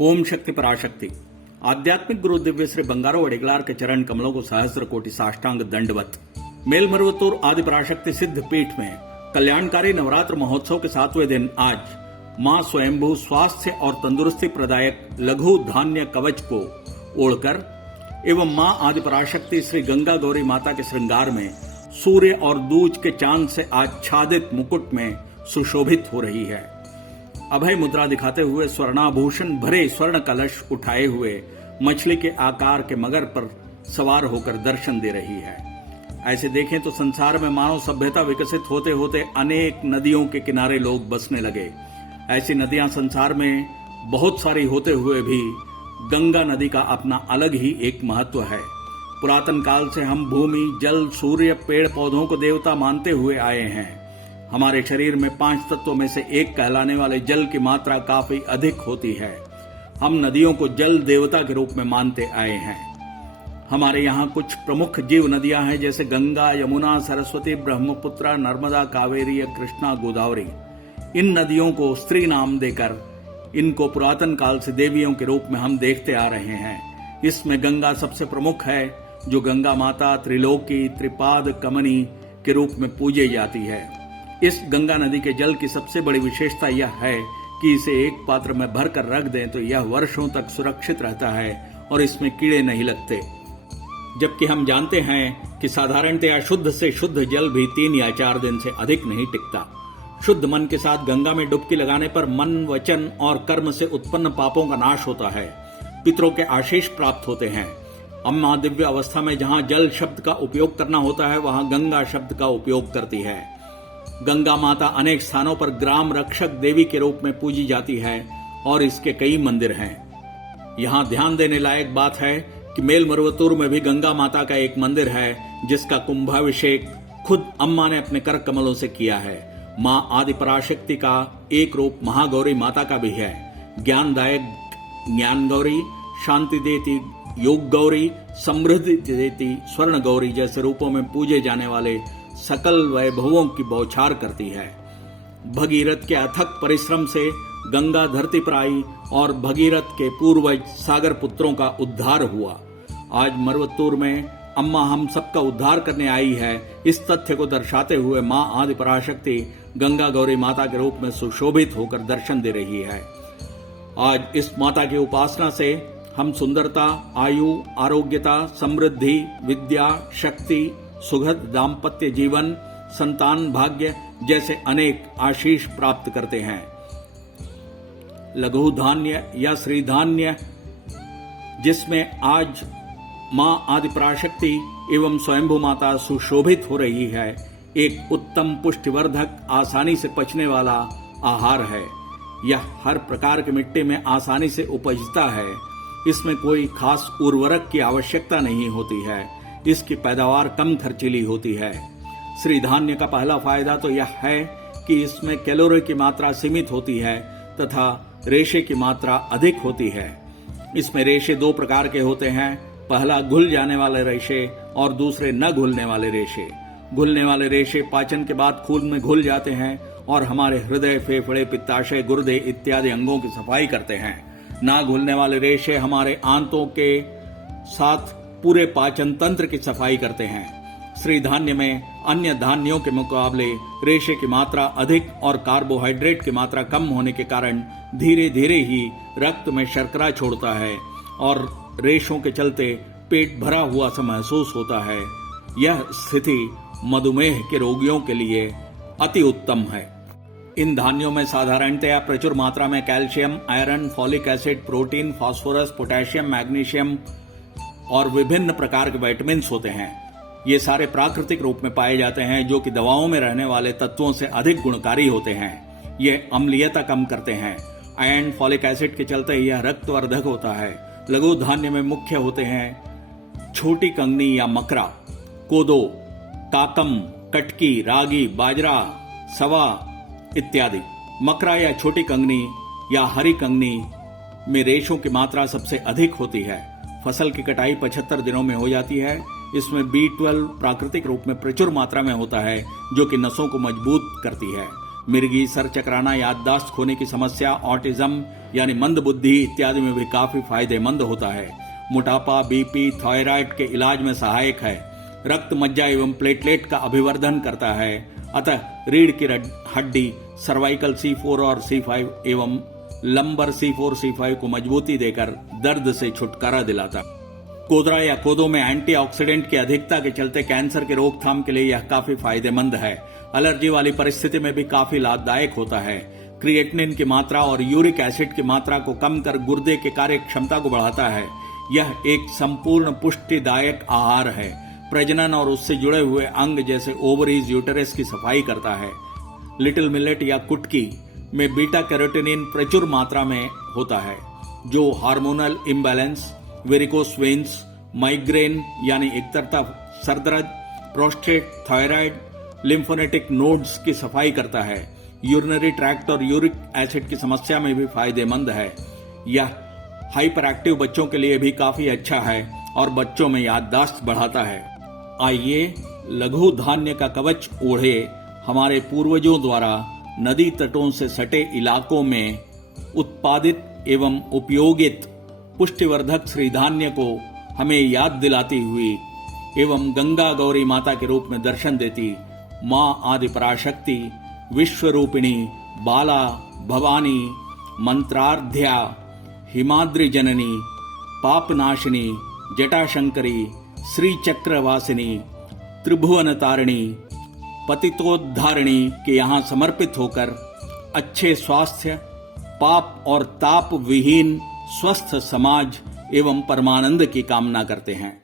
ओम शक्ति पराशक्ति। आध्यात्मिक गुरु दिव्य श्री बंगारो वडिगलार के चरण कमलों को सहस्त्र कोटि साष्टांग दंडवत। मेलमरुवतूर आदि पराशक्ति सिद्ध पीठ में कल्याणकारी नवरात्र महोत्सव के 7वें दिन आज मां स्वयंभू स्वास्थ्य और तंदुरुस्ती प्रदायक लघु धान्य कवच को ओढ़कर एवं मां आदि पराशक्ति श्री गंगा गौरी माता के श्रृंगार में सूर्य और दूज के चांद से आच्छादित मुकुट में सुशोभित हो रही है। अभय मुद्रा दिखाते हुए स्वर्णाभूषण भरे स्वर्ण कलश उठाए हुए मछली के आकार के मगर पर सवार होकर दर्शन दे रही है। ऐसे देखें तो संसार में मानव सभ्यता विकसित होते होते अनेक नदियों के किनारे लोग बसने लगे। ऐसी नदियां संसार में बहुत सारी होते हुए भी गंगा नदी का अपना अलग ही एक महत्व है। पुरातन काल से हम भूमि, जल, सूर्य, पेड़ पौधों को देवता मानते हुए आए हैं। हमारे शरीर में 5 तत्वों में से एक कहलाने वाले जल की मात्रा काफी अधिक होती है। हम नदियों को जल देवता के रूप में मानते आए हैं। हमारे यहाँ कुछ प्रमुख जीव नदियां हैं, जैसे गंगा, यमुना, सरस्वती, ब्रह्मपुत्र, नर्मदा, कावेरी, कृष्णा, गोदावरी। इन नदियों को स्त्री नाम देकर इनको पुरातन काल से देवियों के रूप में हम देखते आ रहे हैं। इसमें गंगा सबसे प्रमुख है, जो गंगा माता त्रिलोकी त्रिपाद कमनी के रूप में पूजी जाती है। इस गंगा नदी के जल की सबसे बड़ी विशेषता यह है कि इसे एक पात्र में भरकर रख दें तो यह वर्षों तक सुरक्षित रहता है और इसमें कीड़े नहीं लगते। जबकि हम जानते हैं कि साधारणतया शुद्ध से शुद्ध जल भी 3 या 4 दिन से अधिक नहीं टिकता। शुद्ध मन के साथ गंगा में डुबकी लगाने पर मन, वचन और कर्म से उत्पन्न पापों का नाश होता है। पितरों के आशीष प्राप्त होते हैं। अम्मा दिव्य अवस्था में जहां जल शब्द का उपयोग करना होता है, वहां गंगा शब्द का उपयोग करती है। गंगा माता अनेक स्थानों पर ग्राम रक्षक देवी के रूप में पूजी जाती है और इसके कई मंदिर हैं। यहाँ ध्यान देने लायक बात है कि मेलमरुवतूर में भी गंगा माता का एक मंदिर है, जिसका कुंभाभिषेक खुद अम्मा ने अपने कर कमलों से किया है। मां आदि पराशक्ति का एक रूप महागौरी माता का भी है। ज्ञानदायक ज्ञान गौरी, शांति देती योग गौरी, समृद्धि देती स्वर्ण गौरी जैसे रूपों में पूजे जाने वाले सकल वैभवों की बौछार करती है। भगीरथ के अथक परिश्रम से गंगा धरती पर आई और भगीरथ के पूर्वज सागर पुत्रों का उद्धार हुआ। आज मरुवतूर में अम्मा हम सबका उद्धार करने आई है। इस तथ्य को दर्शाते हुए मां आदि पराशक्ति गंगा गौरी माता के रूप में सुशोभित होकर दर्शन दे रही है। आज इस माता की उपासना से हम सुंदरता, आयु, आरोग्यता, समृद्धि, विद्या, शक्ति, सुखद दाम्पत्य जीवन, संतान भाग्य जैसे अनेक आशीष प्राप्त करते हैं। लघु धान्य या श्री धान्य, जिसमें आज मां आदि पराशक्ति एवं स्वयंभू माता सुशोभित हो रही है, एक उत्तम पुष्टिवर्धक, आसानी से पचने वाला आहार है। यह हर प्रकार की मिट्टी में आसानी से उपजता है। इसमें कोई खास उर्वरक की आवश्यकता नहीं होती है। इसकी पैदावार कम खर्चीली होती है। श्री धान्य का पहला फायदा तो यह है कि इसमें कैलोरी की मात्रा सीमित होती है तथा रेशे की मात्रा अधिक होती है। इसमें रेशे 2 प्रकार के होते हैं, पहला घुल जाने वाले रेशे और दूसरे न घुलने वाले रेशे। घुलने वाले रेशे पाचन के बाद खून में घुल जाते हैं और हमारे हृदय, फेफड़े, पित्ताशय, गुर्दे इत्यादि अंगों की सफाई करते हैं। न घुलने वाले रेशे हमारे आंतों के साथ पूरे पाचन तंत्र की सफाई करते हैं। श्री धान्य में अन्य धान्यों के मुकाबले रेशे की मात्रा अधिक और कार्बोहाइड्रेट की मात्रा कम होने के कारण धीरे धीरे ही रक्त में शर्करा छोड़ता है और रेशों के चलते पेट भरा हुआ सा महसूस होता है। यह स्थिति मधुमेह के रोगियों के लिए अति उत्तम है। इन धान्यों में साधारणतया प्रचुर मात्रा में calcium, iron, folic acid, protein, phosphorus, potassium, magnesium और विभिन्न प्रकार के विटामिन होते हैं। ये सारे प्राकृतिक रूप में पाए जाते हैं, जो कि दवाओं में रहने वाले तत्वों से अधिक गुणकारी होते हैं। ये अम्लीयता कम करते हैं। आयरन, फॉलिक एसिड के चलते यह रक्तवर्धक होता है। लघु धान्य में मुख्य होते हैं छोटी कंगनी या मकरा, कोदो, काकम, कटकी, रागी, बाजरा, सवा इत्यादि। मकरा या छोटी कंगनी या हरी कंगनी में रेशों की मात्रा सबसे अधिक होती है। फसल की कटाई 75 दिनों में हो जाती है। इसमें B12 प्राकृतिक रूप में प्रचुर मात्रा में होता है, जो कि नसों को मजबूत करती है। मिर्गी, सर चकराना, याददाश्त खोने की समस्या, ऑटिज्म यानी मंद बुद्धि इत्यादि में भी काफी फायदेमंद होता है। मोटापा, बीपी, थायराइड के इलाज में सहायक है। रक्त, मज्जा एवं प्लेटलेट का अभिवर्धन करता है। अतः रीढ़ की हड्डी, सर्वाइकल C4 और C5 एवं लंबर C4 C5 को मजबूती देकर दर्द से छुटकारा दिलाता। कोदरा या कोदो में एंटीऑक्सीडेंट की अधिकता के चलते कैंसर के रोकथाम के लिए यह काफी फायदेमंद है। एलर्जी वाली परिस्थिति में भी काफी लाभदायक होता है। क्रिएटिनिन की मात्रा और यूरिक एसिड की मात्रा को कम कर गुर्दे के कार्य क्षमता को बढ़ाता है। यह एक संपूर्ण पुष्टिदायक आहार है। प्रजनन और उससे जुड़े हुए अंग जैसे ओवरीज, यूटेरस की सफाई करता है। लिटिल मिलेट या कुटकी में बीटा कैरोटीनिन प्रचुर मात्रा में होता है, जो hormonal imbalance, varicose veins, migraine यानी एकतरफा सरदर्द, प्रोस्टेट, थायराइड, लिम्फोनेटिक नोड्स की सफाई करता है। यूरिनरी ट्रैक्ट और यूरिक एसिड की समस्या में भी फायदेमंद है। यह हाइपर एक्टिव बच्चों के लिए भी काफी अच्छा है और बच्चों में याददाश्त बढ़ाता है। आइए लघु धान्य का कवच ओढ़े हमारे पूर्वजों द्वारा नदी तटों से सटे इलाकों में उत्पादित एवं उपयोगित पुष्टिवर्धक श्रीधान्य को हमें याद दिलाती हुई एवं गंगा गौरी माता के रूप में दर्शन देती मां आदि पराशक्ति, विश्वरूपिणी, बाला, भवानी, मंत्रार्ध्या, हिमाद्रि जननी, पापनाशिनी, जटाशंकरी, श्री चक्रवासिनी, त्रिभुवन तारिणी, पतितोद्धारिणी के यहाँ समर्पित होकर अच्छे स्वास्थ्य, पाप और ताप विहीन स्वस्थ समाज एवं परमानंद की कामना करते हैं।